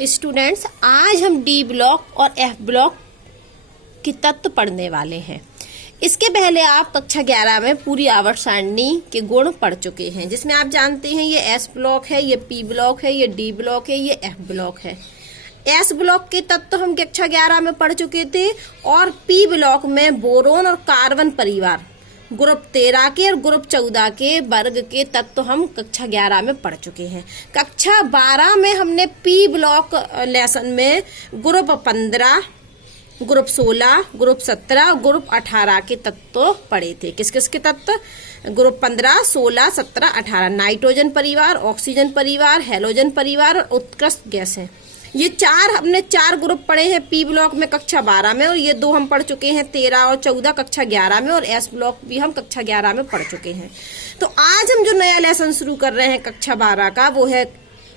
Students, आज हम D block और एफ ब्लॉक के तत्व पढ़ने वाले हैं। इसके पहले आप कक्षा 11 में पूरी आवर्त सारणी के गुण पढ़ चुके हैं, जिसमें आप जानते हैं ये एस ब्लॉक है, ये पी ब्लॉक है, ये डी ब्लॉक है, ये एफ ब्लॉक है। एस ब्लॉक के तत्व हम कक्षा 11 में पढ़ चुके थे और पी ब्लॉक में बोरोन और कार्बन परिवार ग्रुप 13 के और ग्रुप 14 के वर्ग के तत्व हम कक्षा 11 में पढ़ चुके हैं। कक्षा 12 में हमने पी ब्लॉक लेसन में ग्रुप 15, ग्रुप 16, ग्रुप 17 और ग्रुप 18 के तत्व पढ़े थे। किस किस के तत्व? ग्रुप 15, 16, 17, 18 नाइट्रोजन परिवार, ऑक्सीजन परिवार, हेलोजन परिवार और उत्कृष्ट गैस है। ये हमने चार ग्रुप पढ़े हैं पी ब्लॉक में कक्षा 12 में, और ये दो हम पढ़ चुके हैं 13 और 14 कक्षा 11 में, और एस ब्लॉक भी हम कक्षा 11 में पढ़ चुके हैं। तो आज हम जो नया लेसन शुरू कर रहे हैं कक्षा 12 का, वो है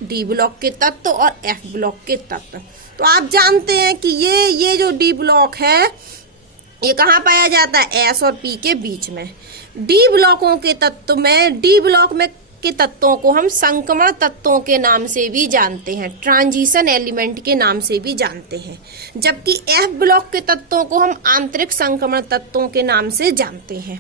डी ब्लॉक के तत्व और एफ ब्लॉक के तत्व। तो आप जानते हैं कि ये जो डी ब्लॉक है ये कहाँ पाया जाता है? एस और पी के बीच में। डी ब्लॉकों के तत्व में, डी ब्लॉक में के तत्वों को हम संक्रमण तत्वों के नाम से भी जानते हैं, ट्रांजिशन एलिमेंट के नाम से भी जानते हैं, जबकि एफ ब्लॉक के तत्वों को हम आंतरिक संक्रमण तत्वों के नाम से जानते हैं।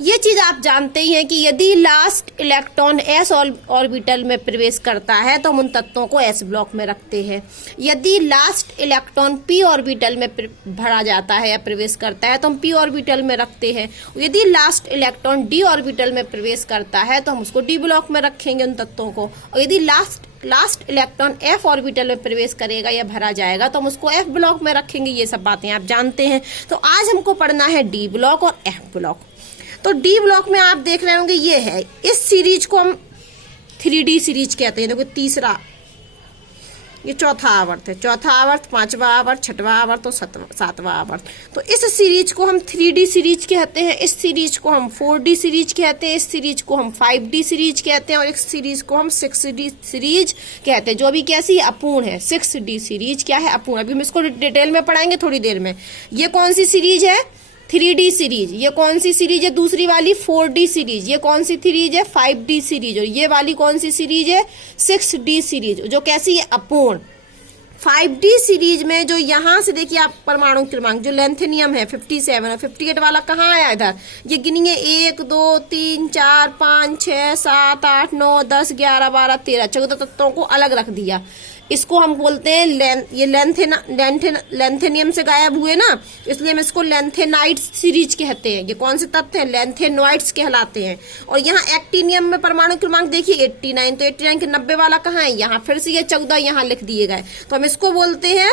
ये चीज आप जानते ही हैं कि यदि लास्ट इलेक्ट्रॉन एस ऑर्बिटल में प्रवेश करता है तो हम उन तत्वों को एस ब्लॉक में रखते हैं। यदि लास्ट इलेक्ट्रॉन पी ऑर्बिटल में भरा जाता है या प्रवेश करता है तो हम पी ऑर्बिटल में रखते हैं। यदि लास्ट इलेक्ट्रॉन डी ऑर्बिटल में प्रवेश करता है तो हम उसको डी ब्लॉक में रखेंगे उन तत्वों को, और यदि लास्ट इलेक्ट्रॉन एफ ऑर्बिटल में प्रवेश करेगा या भरा जाएगा तो हम उसको एफ ब्लॉक में रखेंगे। ये सब बातें आप जानते हैं। तो आज हमको पढ़ना है डी ब्लॉक और एफ ब्लॉक। तो डी ब्लॉक में आप देख रहे होंगे ये है, इस सीरीज को हम 3D सीरीज कहते हैं। देखो तीसरा, ये चौथा आवर्त है, चौथा आवर्त, पांचवा आवर्त, छठवां आवर्त और सातवां आवर्त। तो इस सीरीज को हम 3D सीरीज कहते हैं, इस सीरीज को हम 4D सीरीज कहते हैं, इस सीरीज को हम 5D सीरीज कहते हैं और इस सीरीज को हम 6D सीरीज कहते हैं, जो भी कैसी अपूर्ण है। 6D सीरीज क्या है? अपूर्ण। अभी हम इसको डिटेल में पढ़ाएंगे थोड़ी देर में। ये कौन सी सीरीज है? 3D series. ये कौन सी सीरीज है? दूसरी वाली 4D सीरीज। ये कौन सी सीरीज है? 5D series. और ये वाली कौन सी सीरीज है? 6D सीरीज, जो कैसी है? अपूर्ण। 5D सीरीज में जो यहाँ से देखिए आप परमाणु क्रमांक जो लेंथेनियम है 57 और 58 वाला कहाँ आया इधर? ये गिनिए 1, 2, 3, 4, 5, 6, 7, 8, 9, 10, 11, 12, 13 14 तत्वों को अलग रख दिया। इसको हम बोलते हैं ये लेंथेनियम से गायब हुए ना, इसलिए हम इसको लेंथेनाइट सीरीज कहते हैं। ये कौन से तत्व हैं? लेंथेनॉइड्स कहलाते हैं। और यहाँ एक्टिनियम में परमाणु क्रमांक देखिए 89, तो 89 के 90 वाला कहाँ है? यहाँ। फिर से ये 14 यहाँ लिख दिए गए, तो हम इसको बोलते हैं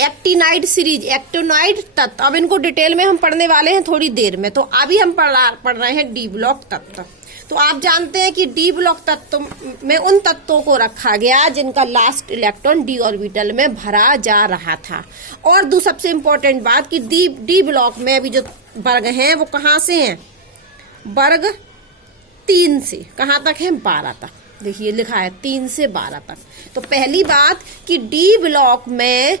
एक्टिनाइड सीरीज, एक्टिनाइड तत्व। अब इनको डिटेल में हम पढ़ने वाले हैं थोड़ी देर में। तो अभी हम पढ़ रहे हैं डी ब्लॉक तत्व। तो आप जानते हैं कि डी ब्लॉक तत्व में उन तत्वों को रखा गया जिनका लास्ट इलेक्ट्रॉन डी ऑर्बिटल में भरा जा रहा था। और सबसे इंपॉर्टेंट बात कि डी ब्लॉक में अभी जो वर्ग हैं वो कहाँ से हैं? वर्ग 3 से कहाँ तक है? 12 तक। देखिए लिखा है 3 से 12 तक। तो पहली बात कि डी ब्लॉक में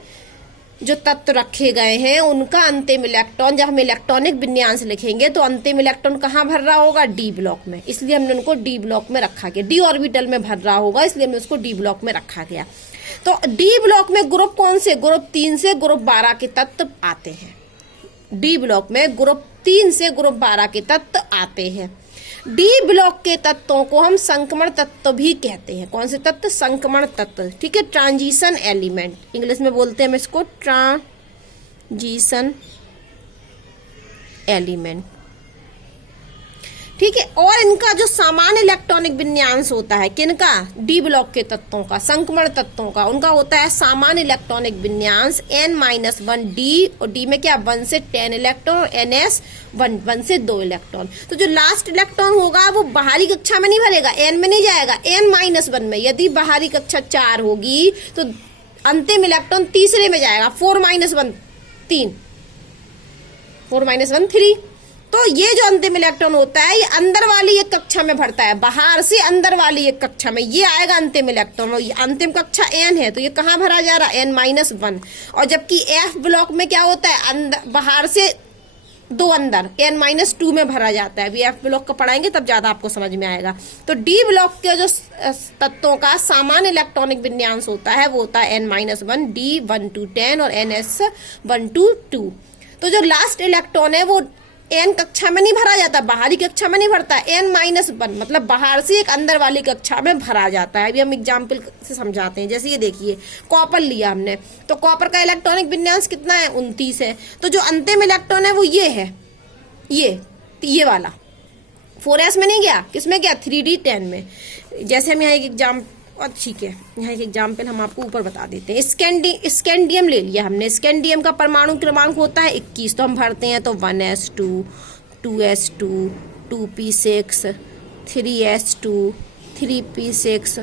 जो तत्व रखे गए हैं उनका अंतिम इलेक्ट्रॉन, जब हम इलेक्ट्रॉनिक विन्यास लिखेंगे तो अंतिम इलेक्ट्रॉन कहाँ भर रहा होगा? डी ब्लॉक में। इसलिए हमने उनको डी ब्लॉक में रखा गया। डी ऑर्बिटल में भर रहा होगा, इसलिए हमने उसको डी ब्लॉक में रखा गया। तो डी ब्लॉक में ग्रुप कौन से? ग्रुप 3 से ग्रुप 12 के तत्व आते हैं। डी ब्लॉक में ग्रुप 3 से ग्रुप 12 के तत्व आते हैं। डी ब्लॉक के तत्वों को हम संक्रमण तत्व भी कहते हैं। कौन से तत्व? संक्रमण तत्व। ठीक है, ट्रांजिशन एलिमेंट इंग्लिश में बोलते हैं हम इसको, ट्रांजिशन एलिमेंट। ठीक है। और इनका जो सामान्य इलेक्ट्रॉनिक विन्यास होता है, किनका? डी ब्लॉक के तत्वों का, संक्रमण तत्वों का, उनका होता है सामान्य इलेक्ट्रॉनिक विन्यास n-1 डी, और डी में क्या? 1 से 10 इलेक्ट्रॉन, और ns 1 से 2 इलेक्ट्रॉन। तो जो लास्ट इलेक्ट्रॉन होगा वो बाहरी कक्षा में नहीं भरेगा, n में नहीं जाएगा, n-1 में। यदि बाहरी कक्षा 4 होगी तो अंतिम इलेक्ट्रॉन तीसरे में जाएगा, 4-1 3, 4-1 3। तो ये जो अंतिम इलेक्ट्रॉन होता है ये अंदर वाली एक कक्षा में भरता है, बाहर से अंदर वाली एक कक्षा में ये आएगा अंतिम इलेक्ट्रॉन। और ये अंतिम कक्षा n है तो ये कहाँ भरा जा रहा है? n-1। और जबकि एफ ब्लॉक में क्या होता है? अंदर बाहर से दो अंदर n-2 में भरा जाता है। अभी f ब्लॉक का पढ़ाएंगे तब ज्यादा आपको समझ में आएगा। तो d ब्लॉक के जो तत्वों का सामान्य इलेक्ट्रॉनिक विन्यास होता है वो होता है n-1 d 1 to 10 और ns 1 to 2। तो जो लास्ट इलेक्ट्रॉन है वो n कक्षा में नहीं भरा जाता, बाहरी कक्षा में नहीं भरता, n-1 मतलब बाहर से एक अंदर वाली कक्षा में भरा जाता है। अभी हम एग्जाम्पल से समझाते हैं। जैसे ये देखिए कॉपर लिया हमने, तो कॉपर का इलेक्ट्रॉनिक विन्यास कितना है 29 है। तो जो अंतिम इलेक्ट्रॉन है वो ये है, ये वाला 4s में नहीं गया, किसमें गया 3d10 में। जैसे हम यहाँ एक एग्जाम्पल, ठीक है यहाँ एक एग्जाम्पल हम आपको ऊपर बता देते हैं। स्कैंडियम ले लिया हमने, स्कैंडियम का परमाणु क्रमांक होता है 21, तो हम भरते हैं तो 1s2 2s2 2p6 3s2 3p6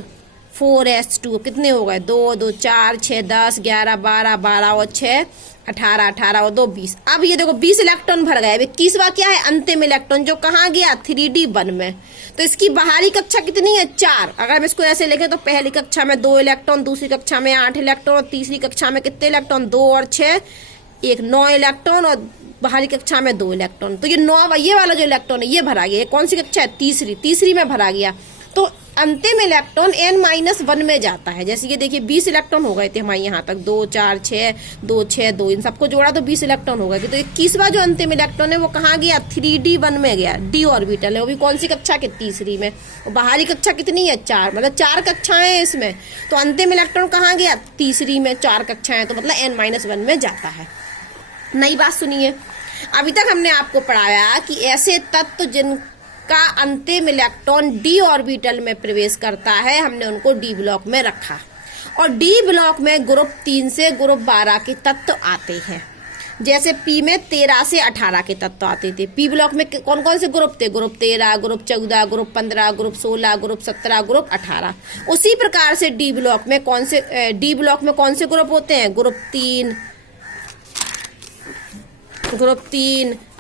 4s2 कितने हो गए 2 2 4 6 10 11 12 12 और 6 18 18 और 2 20। अब ये देखो 20 इलेक्ट्रॉन भर गए। अब 21वां क्या है अंतिम इलेक्ट्रॉन जो कहाँ गया 3d1 में। तो इसकी बाहरी कक्षा कितनी है 4। अगर हम इसको ऐसे लिखें तो पहली कक्षा में 2 इलेक्ट्रॉन, दूसरी कक्षा में 8 इलेक्ट्रॉन और तीसरी कक्षा में कितने इलेक्ट्रॉन 2 और 6 एक 9 इलेक्ट्रॉन और बाहरी कक्षा में 2 इलेक्ट्रॉन। तो ये 9 ये वाला जो इलेक्ट्रॉन है ये भरा गया। कौन सी कक्षा है तीसरी में भरा गया। तो अंतिम इलेक्ट्रॉन n-1 में जाता है। जैसे ये देखिए 20 इलेक्ट्रॉन हो गए थे हमारे यहाँ तक, 2 4 6 2 6 2, इन सबको जोड़ा तो 20 इलेक्ट्रॉन हो गए। तो 21वां जो अंतिम इलेक्ट्रॉन है वो कहाँ गया 3d1 में गया, d ऑर्बिटल है, वो भी कौन सी कक्षा के तीसरी में। और बाहरी कक्षा कितनी है 4, मतलब 4 कक्षाएं हैं इसमें। तो अंतिम इलेक्ट्रॉन कहाँ गया तीसरी में, 4 कक्षाएं, तो मतलब n-1 में जाता है। नई बात सुनिए, अभी तक हमने आपको पढ़ाया कि ऐसे तत्व जिनका अंतिम इलेक्ट्रॉन d ऑर्बिटल में प्रवेश करता है हमने उनको d ब्लॉक में रखा। और d ब्लॉक में ग्रुप 3 से ग्रुप 12 के तत्व आते हैं। जैसे p में 13 से 18 के तत्व आते थे। p ब्लॉक में कौन कौन से ग्रुप थे, group 13, group 14, group 15, group 16, group 17, group 18। उसी प्रकार से d ब्लॉक में कौन से ग्रुप होते हैं, group 3,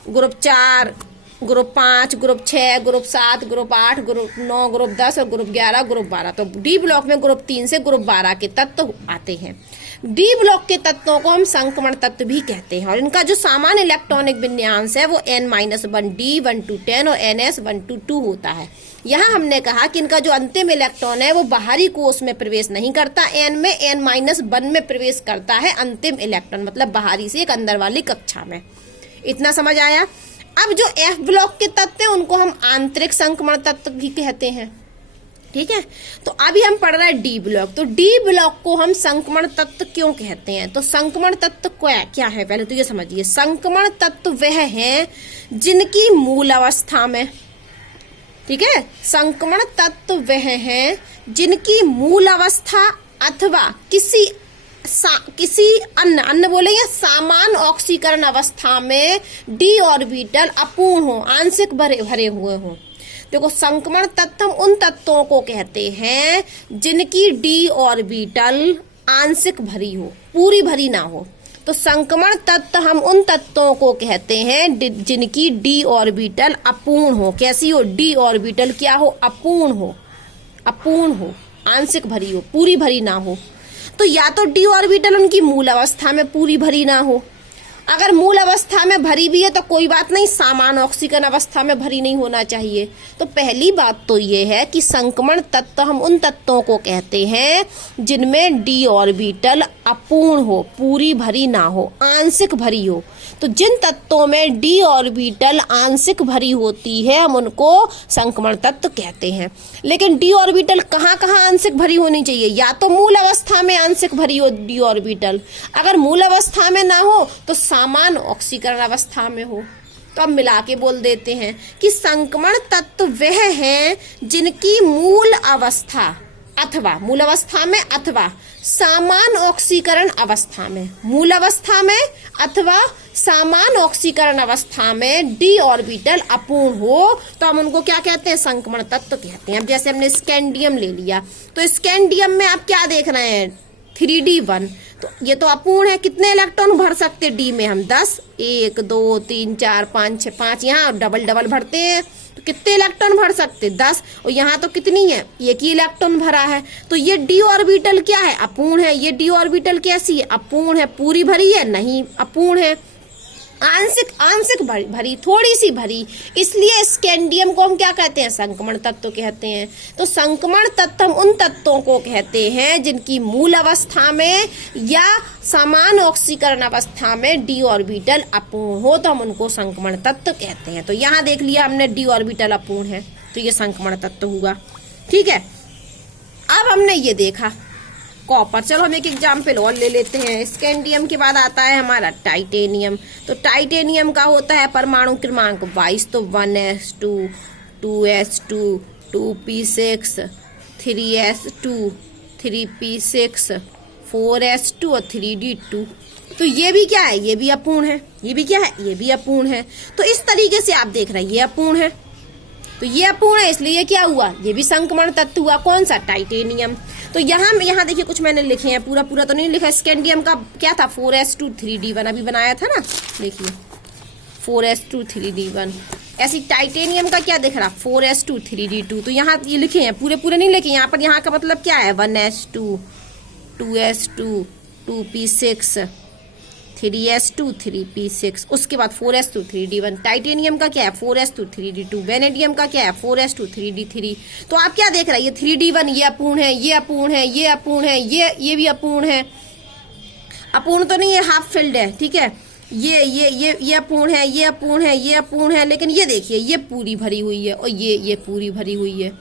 group 4, group 5, group 6, group 7, group 8, group 9, group 10 और ग्रुप 11, ग्रुप 12। तो डी ब्लॉक में ग्रुप 3 से ग्रुप 12 के तत्व आते हैं। डी ब्लॉक के तत्वों को हम संक्रमण तत्व भी कहते हैं और इनका जो सामान्य इलेक्ट्रॉनिक विन्यास है वो n-1 d 1 to 10 और ns 1 to 2 होता है। यहाँ हमने कहा कि इनका जो अंतिम इलेक्ट्रॉन है वो बाहरी कोष में प्रवेश नहीं करता, n में n-1 में प्रवेश करता है अंतिम इलेक्ट्रॉन, मतलब बाहरी से एक अंदर वाली कक्षा में। इतना समझ आया। अब जो f ब्लॉक के तत्व हैं उनको हम आंतरिक संक्रमण तत्व भी कहते हैं, ठीक है। तो अभी हम पढ़ रहे हैं डी ब्लॉक। तो डी ब्लॉक को हम संक्रमण तत्व क्यों कहते हैं, तो संक्रमण तत्व क्या है पहले तो ये समझिए। संक्रमण तत्व वह है जिनकी मूल अवस्था में, ठीक है, संक्रमण तत्व वह है जिनकी मूल अवस्था अथवा किसी अन्य बोले या सामान्य ऑक्सीकरण अवस्था में डी ऑर्बिटल अपूर्ण हो, आंशिक भरे हुए हो। देखो संक्रमण तत्व हम उन तत्वों को कहते हैं जिनकी डी ऑर्बिटल आंशिक भरी हो, पूरी भरी ना हो। तो संक्रमण तत्व हम उन तत्वों को कहते हैं जिनकी डी ऑर्बिटल अपूर्ण हो। कैसी हो, डी ऑर्बिटल क्या हो, अपूर्ण हो, आंशिक भरी हो, पूरी भरी ना हो। तो या तो डी ऑर्बिटल उनकी मूल अवस्था में पूरी भरी ना हो, अगर मूल अवस्था में भरी भी है तो कोई बात नहीं, सामान्य ऑक्सीकरण अवस्था में भरी नहीं होना चाहिए। तो पहली बात तो ये है कि संक्रमण तत्व हम उन तत्वों को कहते हैं जिनमें डी ऑर्बिटल अपूर्ण हो, पूरी भरी ना हो, आंशिक भरी हो। तो जिन तत्वों में डी ऑर्बिटल आंशिक भरी होती है हम उनको संक्रमण तत्व कहते हैं। लेकिन डी ऑर्बिटल कहाँ कहाँ आंशिक भरी होनी चाहिए, या तो मूल अवस्था में आंशिक भरी हो डी ऑर्बिटल, अगर मूल अवस्था में ना हो तो सामान्य ऑक्सीकरण अवस्था में हो। तो अब मिला के बोल देते हैं कि संक्रमण तत्व वह हैं जिनकी मूल अवस्था में अथवा सामान्य ऑक्सीकरण अवस्था में, मूल अवस्था में अथवा सामान्य ऑक्सीकरण अवस्था में डी ऑर्बिटल अपूर्ण हो तो हम उनको क्या कहते हैं, संक्रमण तत्व कहते हैं। अब जैसे हमने स्कैंडियम ले लिया, तो स्कैंडियम में आप क्या देख रहे हैं 3d1, तो ये तो अपूर्ण है। कितने इलेक्ट्रॉन भर सकते डी में हम 10, 1 2 3 4 5 6 5, यहाँ डबल भरते हैं तो कितने इलेक्ट्रॉन भर सकते 10, और यहाँ तो कितनी है, एक ही इलेक्ट्रॉन भरा है। तो ये डी ऑर्बिटल क्या है, अपूर्ण है। ये डी ऑर्बिटल कैसी है, अपूर्ण है। पूरी भरी है नहीं, अपूर्ण है। आंशिक आंशिक भरी, थोड़ी सी भरी, इसलिए स्कैंडियम को हम क्या कहते हैं, संक्रमण तत्व कहते हैं। तो संक्रमण तत्व हम उन तत्वों को कहते हैं जिनकी मूल अवस्था में या समान ऑक्सीकरण अवस्था में डी ऑर्बिटल अपूर्ण हो, तो हम उनको संक्रमण तत्व कहते हैं। तो यहाँ देख लिया हमने डी ऑर्बिटल अपूर्ण है, तो ये संक्रमण तत्व हुआ। ठीक है, अब हमने ये देखा कॉपर। चलो हम एक एग्जाम्पल और ले लेते हैं। स्कैंडियम के बाद आता है हमारा टाइटेनियम। तो टाइटेनियम का होता है परमाणु क्रमांक 22, तो 1s2, 2s2, 2p6, 3s2, 3p6, 4s2 और 3d2। तो ये भी क्या है, ये भी अपूर्ण है, ये भी क्या है, ये भी अपूर्ण है। तो इस तरीके से आप देख रहे हैं ये अपूर्ण है, तो ये अपूर्ण है, इसलिए क्या हुआ, ये भी संक्रमण तत्व हुआ। कौन सा, टाइटेनियम। तो यहाँ देखिए कुछ मैंने लिखे हैं, पूरा पूरा तो नहीं लिखा। स्कैंडियम का क्या था, 4s2 3d1 अभी बनाया था ना, देखिए 4s2 3d1। ऐसी टाइटेनियम का क्या दिख रहा, 4s2 3d2। तो यहाँ ये लिखे हैं, पूरे पूरे नहीं लिखे यहाँ पर। यहाँ का मतलब क्या है, 1s2, 2s2, 2p6, 3s2, 3p6, उसके बाद 4s2 3d1। टाइटेनियम का क्या है, 4s2 3d2। वेनेडियम का क्या है, 4s2 3d3। तो आप क्या देख रहे हैं, ये 3d1 ये अपूर्ण है, ये अपूर्ण है, ये अपूर्ण है, ये भी अपूर्ण है। अपूर्ण तो नहीं है, हाफ फिल्ड है। ठीक है, ये अपूर्ण है, ये अपूर्ण है, ये अपूर्ण है, लेकिन ये देखिए ये पूरी भरी हुई है और ये पूरी भरी हुई है।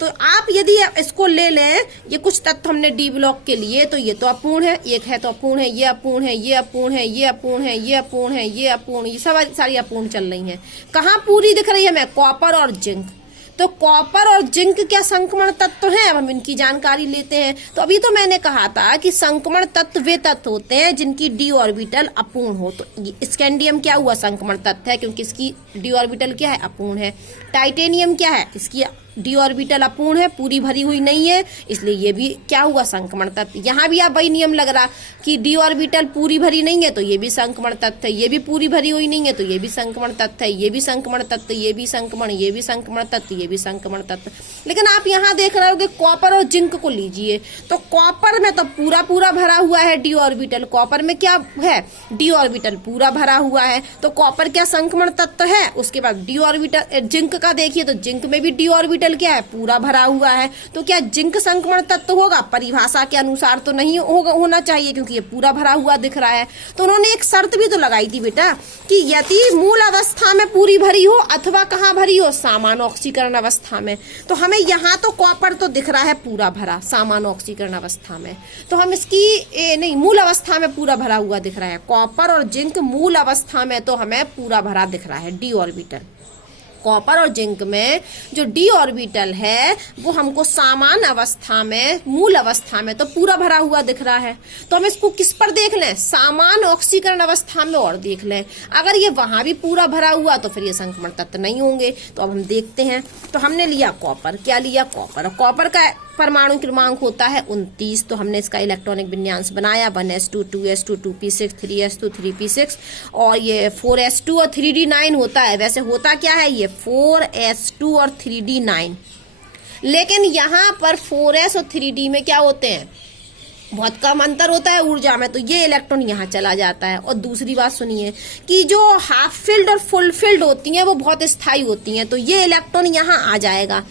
तो आप यदि इसको ले लें, ये कुछ तत्व हमने डी ब्लॉक के लिए, तो ये तो अपूर्ण है, एक है तो अपूर्ण है, ये अपूर्ण है, ये अपूर्ण है, ये अपूर्ण है, ये अपूर्ण है, ये अपूर्ण, ये सब सारी अपूर्ण चल रही हैं। कहाँ पूरी दिख रही है हमें, कॉपर और जिंक। तो कॉपर और जिंक क्या संक्रमण तत्व हैं, अब हम इनकी जानकारी लेते हैं। तो अभी तो मैंने कहा था कि संक्रमण तत्व वे तत्व होते हैं जिनकी डी ऑर्बिटल अपूर्ण हो। तो स्कैंडियम क्या हुआ, संक्रमण तत्व है क्योंकि इसकी डी ऑर्बिटल क्या है, अपूर्ण है। टाइटेनियम क्या है, इसकी डी ऑर्बिटल अपूर्ण है, पूरी भरी हुई नहीं है, इसलिए ये भी क्या हुआ, संक्रमण तत्व। यहाँ भी आप वही नियम लग रहा कि डी ऑर्बिटल पूरी भरी नहीं है तो ये भी संक्रमण तत्व है, ये भी पूरी भरी हुई नहीं है तो ये भी संक्रमण तत्व है, ये भी संक्रमण तत्व, ये भी संक्रमण, ये भी संक्रमण तत्व, ये भी संक्रमण तत्व। लेकिन आप यहाँ देख रहे हो कि कॉपर और जिंक को लीजिए, तो कॉपर में तो पूरा पूरा भरा हुआ है डी ऑर्बिटल। कॉपर में क्या है, डी ऑर्बिटल पूरा भरा हुआ है, तो कॉपर क्या संक्रमण तत्व है। उसके बाद डी ऑर्बिटल जिंक का देखिए, तो जिंक में भी डी ऑर्बिटल क्या है, पूरा भरा हुआ है। तो क्या जिंक संक्रमण तत्व होगा, परिभाषा के अनुसार तो नहीं होना चाहिए क्योंकि ये पूरा भरा हुआ दिख रहा है। तो उन्होंने एक शर्त भी तो लगाई थी बेटा कि यदि मूल अवस्था में पूरी भरी हो अथवा कहाँ भरी हो, समान ऑक्सीकरण अवस्था में। तो हमें यहाँ तो कॉपर तो दिख रहा है पूरा भरा समान ऑक्सीकरण अवस्था में, तो हम इसकी नहीं, मूल अवस्था में पूरा भरा हुआ दिख रहा है। कॉपर और जिंक मूल अवस्था में तो हमें पूरा भरा दिख रहा है डी ऑर्बिटल। कॉपर और जिंक में जो डी ऑर्बिटल है वो हमको समान अवस्था में, मूल अवस्था में तो पूरा भरा हुआ दिख रहा है। तो हम इसको किस पर देख लें, समान ऑक्सीकरण अवस्था में और देख लें। अगर ये वहां भी पूरा भरा हुआ तो फिर ये संक्रमण तत्व नहीं होंगे। तो अब हम देखते हैं। तो हमने लिया कॉपर, क्या लिया, कॉपर। कॉपर का परमाणु क्रमांक होता है 29। तो हमने इसका इलेक्ट्रॉनिक विन्यास बनाया, 1s2, 2s2, 2p6, 3s2, 3p6 और ये 4s2 और 3d9 होता है। वैसे होता क्या है, ये 4s2 और 3d9, लेकिन यहाँ पर 4s और 3d में क्या होते हैं, बहुत कम अंतर होता है ऊर्जा में, तो ये इलेक्ट्रॉन यहाँ चला जाता है। और दूसरी बात सुनिए कि जो हाफ फिल्ड और फुल फिल्ड होती हैं वो बहुत स्थायी होती हैं, तो ये इलेक्ट्रॉन यहाँ आ जाएगा,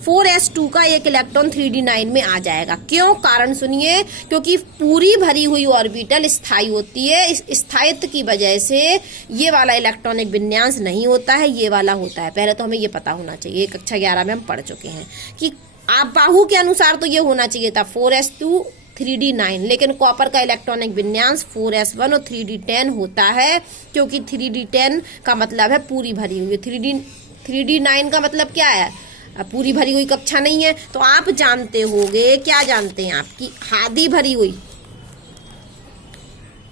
4s2 का एक इलेक्ट्रॉन 3d9 में आ जाएगा। क्यों, कारण सुनिए, क्योंकि पूरी भरी हुई ऑर्बिटल स्थायी होती है। इस स्थायित्व की वजह से ये वाला इलेक्ट्रॉनिक विन्यास नहीं होता है, ये वाला होता है। पहले तो हमें ये पता होना चाहिए, कक्षा 11 में हम पढ़ चुके हैं कि आप बाहु के अनुसार तो ये होना चाहिए था 4s2 3d9, लेकिन कॉपर का इलेक्ट्रॉनिक विन्यास 4s1 और 3d10 होता है, क्योंकि 3d10 का मतलब है पूरी भरी हुई। 3d9 का मतलब क्या है, पूरी भरी हुई कक्षा नहीं है। तो आप जानते होंगे, क्या जानते हैं आपकी आधी भरी हुई,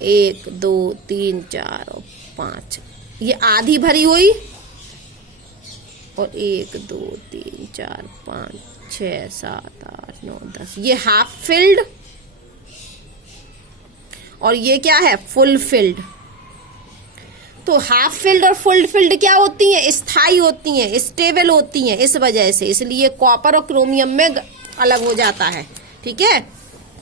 1 2 3 4 और 5, ये आधी भरी हुई, और 1 2 3 4 5 6 7 8 9 10 ये हाफ फिल्ड, और ये क्या है, फुल फिल्ड। तो हाफ फिल्ड और फुल फिल्ड क्या होती हैं, स्थायी होती हैं, स्टेबल होती हैं, इस वजह से, इसलिए कॉपर और क्रोमियम में अलग हो जाता है। ठीक है,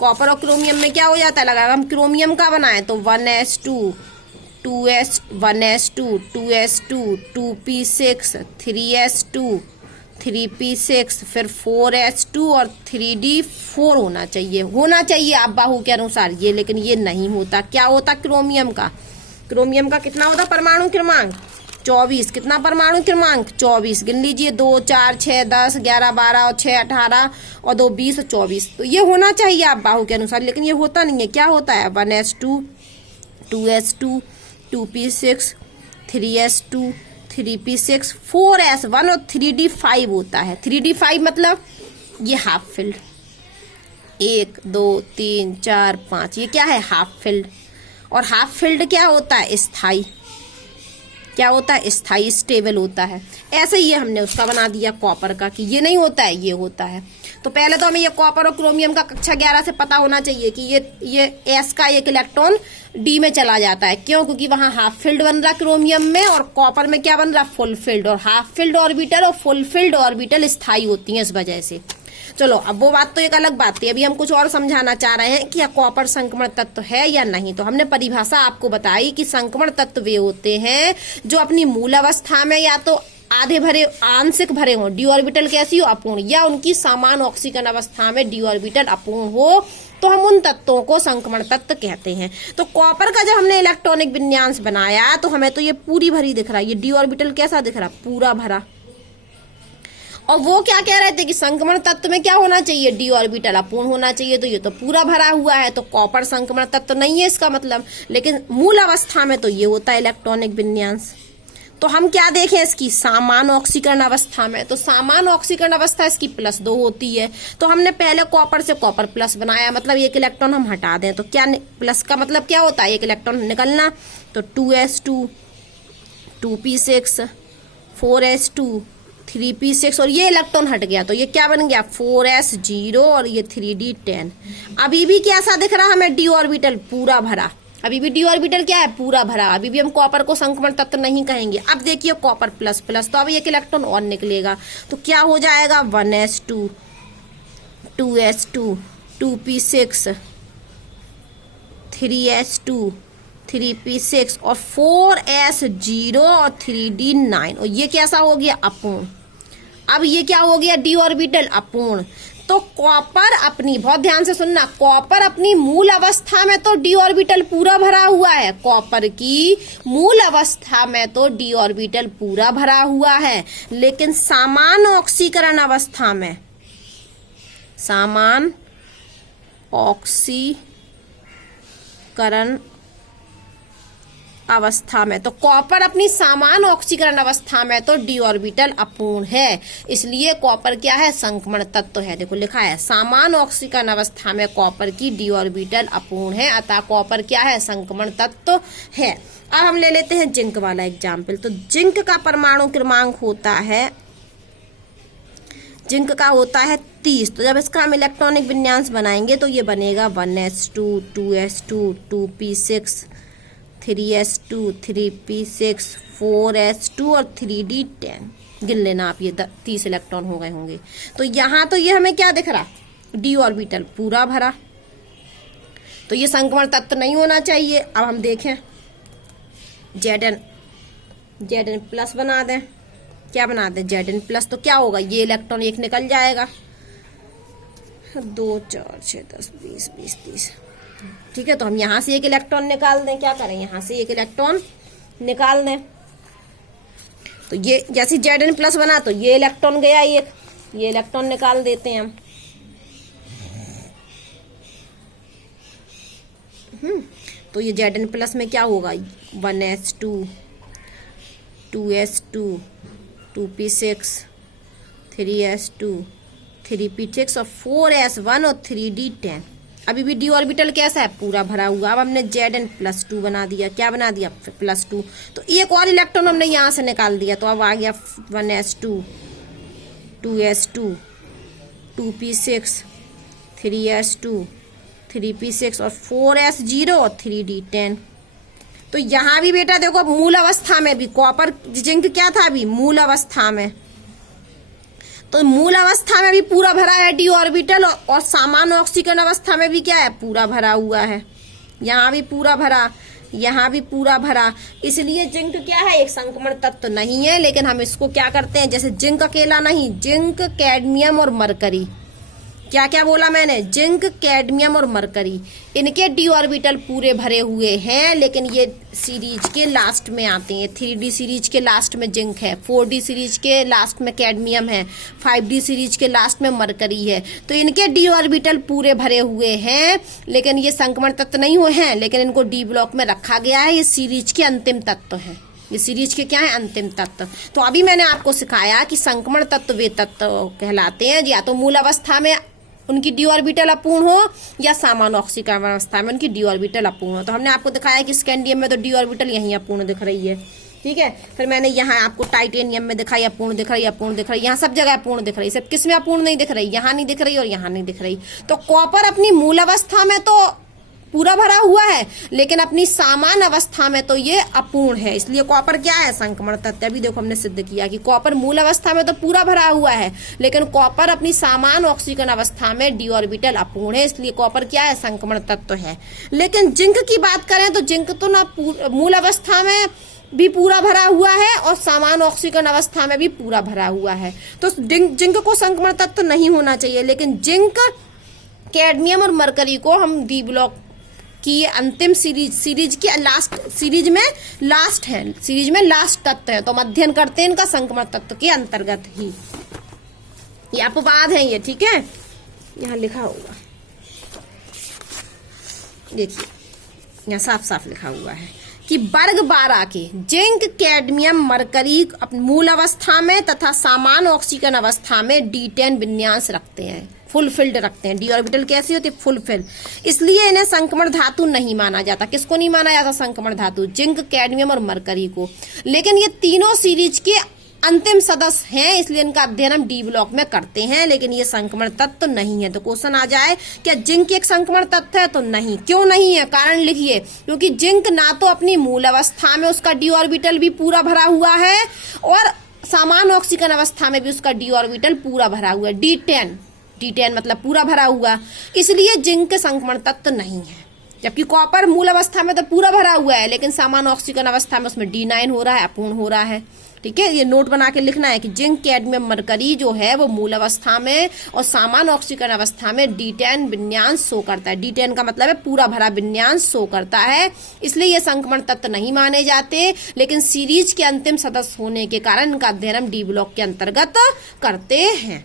कॉपर और क्रोमियम में क्या हो जाता है, अगर हम क्रोमियम का बनाएं तो 1s2 1s2 2s2 2p6 3s2 3p6 फिर 4s2 और 3d4 होना चाहिए आप बाहु के अनुसार ये, लेकिन ये नहीं होता। क्या होता क्रोमियम का कितना होता परमाणु क्रमांक 24। कितना परमाणु क्रमांक 24। गिन लीजिए 2 4 6 10 11 12 और 6 18 और 2 20 और 24। तो ये होना चाहिए आप बाहु के अनुसार, लेकिन ये होता नहीं है। क्या होता है 1s2 2s2 2p6 3s2 3p6 4s1 और 3d5 होता है। 3d5 मतलब ये हाफ फिल्ड 1 2 3 4 5, ये क्या है हाफ फिल्ड। और हाफ फिल्ड क्या होता है स्थाई। क्या होता है स्थाई, स्टेबल होता है। ऐसे ही हमने उसका बना दिया कॉपर का कि ये नहीं होता है ये होता है। तो पहले तो हमें ये कॉपर और क्रोमियम का कक्षा 11 से पता होना चाहिए कि ये एस का एक इलेक्ट्रॉन डी में चला जाता है। क्यों? क्योंकि वहां हाफ फील्ड बन रहा क्रोमियम में और कॉपर में क्या बन रहा फुल फील्ड। और हाफ फील्ड ऑर्बिटल और फुल फील्ड ऑर्बिटल स्थायी होती हैं इस वजह से। चलो अब वो बात तो एक अलग बात है। अभी हम कुछ और समझाना चाह रहे हैं कि कॉपर संक्रमण तत्व है या नहीं। तो हमने परिभाषा आपको बताई कि संक्रमण तत्व वे होते हैं जो अपनी मूल अवस्था में या तो आधे भरे आंशिक भरे हों, डी ऑर्बिटल कैसी हो अपूर्ण, या उनकी समान ऑक्सीकरण अवस्था में डी ऑर्बिटल अपूर्ण हो, तो हम उन तत्वों को संक्रमण तत्व कहते हैं। तो कॉपर का जब हमने इलेक्ट्रॉनिक विन्यास बनाया तो हमें तो ये पूरी भरी दिख रहा है। ये डी ऑर्बिटल कैसा दिख रहा, पूरा भरा। और वो क्या कह रहे थे कि संक्रमण तत्व में क्या होना चाहिए, डी ऑर्बिटल अपूर्ण होना चाहिए। तो ये तो पूरा भरा हुआ है, तो कॉपर संक्रमण तत्व नहीं है इसका मतलब। लेकिन मूल अवस्था में तो ये होता है इलेक्ट्रॉनिक विन्यास। तो हम क्या देखें इसकी समान ऑक्सीकरण अवस्था में। तो समान ऑक्सीकरण अवस्था इसकी +2 होती है। तो हमने पहले कॉपर से कॉपर प्लस बनाया, मतलब एक इलेक्ट्रॉन हम हटा दें तो क्या प्लस का मतलब क्या होता है, एक इलेक्ट्रॉन निकलना। तो 2s2 2p6 4s2 3p6 और ये इलेक्ट्रॉन हट गया तो ये क्या बन गया 4s0 और ये 3d10। अभी भी कैसा दिख रहा हमें, डी ऑर्बिटल पूरा भरा। अभी भी डी ऑर्बिटल क्या है, पूरा भरा। अभी भी हम कॉपर को संक्रमण तत्व नहीं कहेंगे। अब देखिए कॉपर प्लस प्लस, तो अब एक इलेक्ट्रॉन और निकलेगा तो क्या हो जाएगा 1s2 2s2 2p6 3s2 3p6 और 4s0 और 3d9 और ये कैसा हो गया अपूर्ण। अब ये क्या हो गया डी ऑर्बिटल अपूर्ण। तो कॉपर अपनी, बहुत ध्यान से सुनना, कॉपर अपनी मूल अवस्था में तो डी ऑर्बिटल पूरा भरा हुआ है। कॉपर की मूल अवस्था में तो डी ऑर्बिटल पूरा भरा हुआ है, लेकिन समान ऑक्सीकरण अवस्था में, समान ऑक्सीकरण अवस्था में तो कॉपर अपनी समान ऑक्सीकरण अवस्था में तो डी ऑर्बिटल अपूर्ण है। इसलिए कॉपर क्या है, संक्रमण तत्व है। देखो लिखा है समान ऑक्सीकरण अवस्था में कॉपर की डी ऑर्बिटल अपूर्ण है, अतः कॉपर क्या है, संक्रमण तत्व है। अब हम ले लेते हैं जिंक वाला एग्जाम्पल। तो जिंक का परमाणु क्रमांक होता है, जिंक का होता है 30। तो जब इसका हम इलेक्ट्रॉनिक विन्यास बनाएंगे तो ये बनेगा 1s2 2s2 2p6 3s2 3p6 4s2 और 3d10। गिन लेना आप, ये 30 इलेक्ट्रॉन हो गए होंगे। तो यहाँ तो ये हमें क्या दिख रहा, डी ऑर्बिटल पूरा भरा। तो ये संक्रमण तत्व नहीं होना चाहिए। अब हम देखें Zn प्लस बना दें। क्या बना दें, Zn प्लस। तो क्या होगा, ये इलेक्ट्रॉन एक निकल जाएगा। 2 4 6 10 20 20 30। ठीक है, तो हम यहाँ से एक इलेक्ट्रॉन निकाल दें। क्या करें, यहाँ से एक इलेक्ट्रॉन निकाल दें। तो ये जैसे Zn प्लस बना तो ये इलेक्ट्रॉन गया एक, ये इलेक्ट्रॉन निकाल देते हैं हम। तो ये Zn प्लस में क्या होगा 1s2 2s2 2p6 3s2 3p6 और 4s1 और 3d10। अभी भी डी ऑर्बिटल कैसा है, पूरा भरा हुआ। अब हमने Zn+2 बना दिया। क्या बना दिया, +2। तो एक और इलेक्ट्रॉन हमने यहाँ से निकाल दिया। तो अब आ गया 1s2 2s2 2p6 3s2 3p6 और 4s0 और 3d10। तो यहाँ भी बेटा देखो मूल अवस्था में भी कॉपर जिंक क्या था, अभी मूल अवस्था में। तो मूल अवस्था में भी पूरा भरा है डी ऑर्बिटल और समान ऑक्सीकरण अवस्था में भी क्या है, पूरा भरा हुआ है। यहाँ भी पूरा भरा, यहाँ भी पूरा भरा। इसलिए जिंक क्या है, एक संक्रमण तत्व नहीं है। लेकिन हम इसको क्या करते हैं, जैसे जिंक अकेला नहीं, जिंक, कैडमियम और मरकरी, क्या क्या बोला मैंने, जिंक, कैडमियम और मरकरी, इनके डी ऑर्बिटल पूरे भरे हुए हैं। लेकिन ये सीरीज के लास्ट में आते हैं। 3D सीरीज के लास्ट में जिंक है, 4D सीरीज के लास्ट में कैडमियम है, 5D सीरीज के लास्ट में मरकरी है। तो इनके डी ऑर्बिटल पूरे भरे हुए हैं, लेकिन ये संक्रमण तत्व नहीं हुए हैं, लेकिन इनको डी ब्लॉक में रखा गया है। ये सीरीज के अंतिम तत्व हैं, ये सीरीज के क्या है, अंतिम तत्व। तो अभी मैंने आपको सिखाया कि संक्रमण तत्व वे तत्व कहलाते हैं या तो मूल अवस्था में उनकी डी ऑर्बिटल अपूर्ण हो या सामान्य ऑक्सीकरण अवस्था में उनकी डी ऑर्बिटल अपूर्ण हो। तो हमने आपको दिखाया कि स्कैंडियम में तो डी ऑर्बिटल यहीं अपूर्ण दिख रही है, ठीक है। फिर मैंने यहाँ आपको टाइटेनियम में दिखाई अपूर्ण दिख रही, अपूर्ण दिख रही, यहाँ सब जगह अपूर्ण दिख रही। सिर्फ किस में अपूर्ण नहीं दिख रही, यहाँ नहीं दिख रही और यहाँ नहीं दिख रही। तो कॉपर अपनी मूल अवस्था में तो पूरा भरा हुआ है, लेकिन अपनी सामान्य अवस्था में तो ये अपूर्ण है। इसलिए कॉपर क्या है, संक्रमण तत्व। अभी देखो हमने सिद्ध किया कि कॉपर मूल अवस्था में तो पूरा भरा हुआ है, लेकिन कॉपर अपनी सामान्य ऑक्सीकरण अवस्था में डी ऑर्बिटल अपूर्ण है। इसलिए कॉपर क्या है, संक्रमण तत्व है। लेकिन जिंक की बात करें तो जिंक तो ना मूल अवस्था में भी पूरा भरा हुआ है और सामान्य ऑक्सीकरण अवस्था में भी पूरा भरा हुआ है। तो जिंक को संक्रमण तत्व नहीं होना चाहिए। लेकिन जिंक, कैडमियम और मरकरी को हम डी ब्लॉक की अंतिम सीरीज की लास्ट सीरीज में लास्ट है, सीरीज में लास्ट तत्व है, तो हम अध्ययन करते हैं इनका संक्रमण तत्व के अंतर्गत ही। ये अपवाद है ये, ठीक है, यहाँ लिखा होगा, देखिए यहाँ साफ साफ लिखा हुआ है कि वर्ग 12 के जिंक, कैडमियम, मरकरी मूल अवस्था में तथा सामान्य ऑक्सीकरण अवस्था में D10 विन्यास रखते हैं, फुलफिल्ड रखते हैं। डी ऑर्बिटल कैसी होती है, फुलफिल। इसलिए इन्हें संक्रमण धातु नहीं माना जाता। किसको नहीं माना जाता संक्रमण धातु, जिंक, कैडमियम और मरकरी को। लेकिन ये तीनों सीरीज के अंतिम सदस्य हैं, इसलिए इनका अध्ययन हम डी ब्लॉक में करते हैं। लेकिन ये संक्रमण तत्व तो नहीं है। तो क्वेश्चन आ जाए क्या जिंक एक संक्रमण तत्व है, तो नहीं। क्यों नहीं है, कारण लिखिए। क्योंकि जिंक ना तो अपनी मूल अवस्था में उसका डी ऑर्बिटल भी पूरा भरा हुआ है और सामान्य ऑक्सीकरण अवस्था में भी उसका डी ऑर्बिटल पूरा भरा हुआ है, D10 मतलब पूरा भरा हुआ। इसलिए जिंक संक्रमण तत्व नहीं है। जबकि कॉपर मूल अवस्था में तो पूरा भरा हुआ है, लेकिन सामान्य ऑक्सीकरण अवस्था में उसमें D9 हो रहा है, अपूर्ण हो रहा है, ठीक है। ये नोट बना के लिखना है कि जिंक, कैडमियम, मरकरी जो है वो मूल अवस्था में और सामान्य ऑक्सीकरण अवस्था में D10 विन्यास शो करता है। D10 का मतलब है पूरा भरा विन्यास शो करता है, इसलिए ये संक्रमण तत्व नहीं माने जाते। लेकिन सीरीज के अंतिम सदस्य होने के कारण इनका अध्ययन हम डी ब्लॉक के अंतर्गत करते हैं।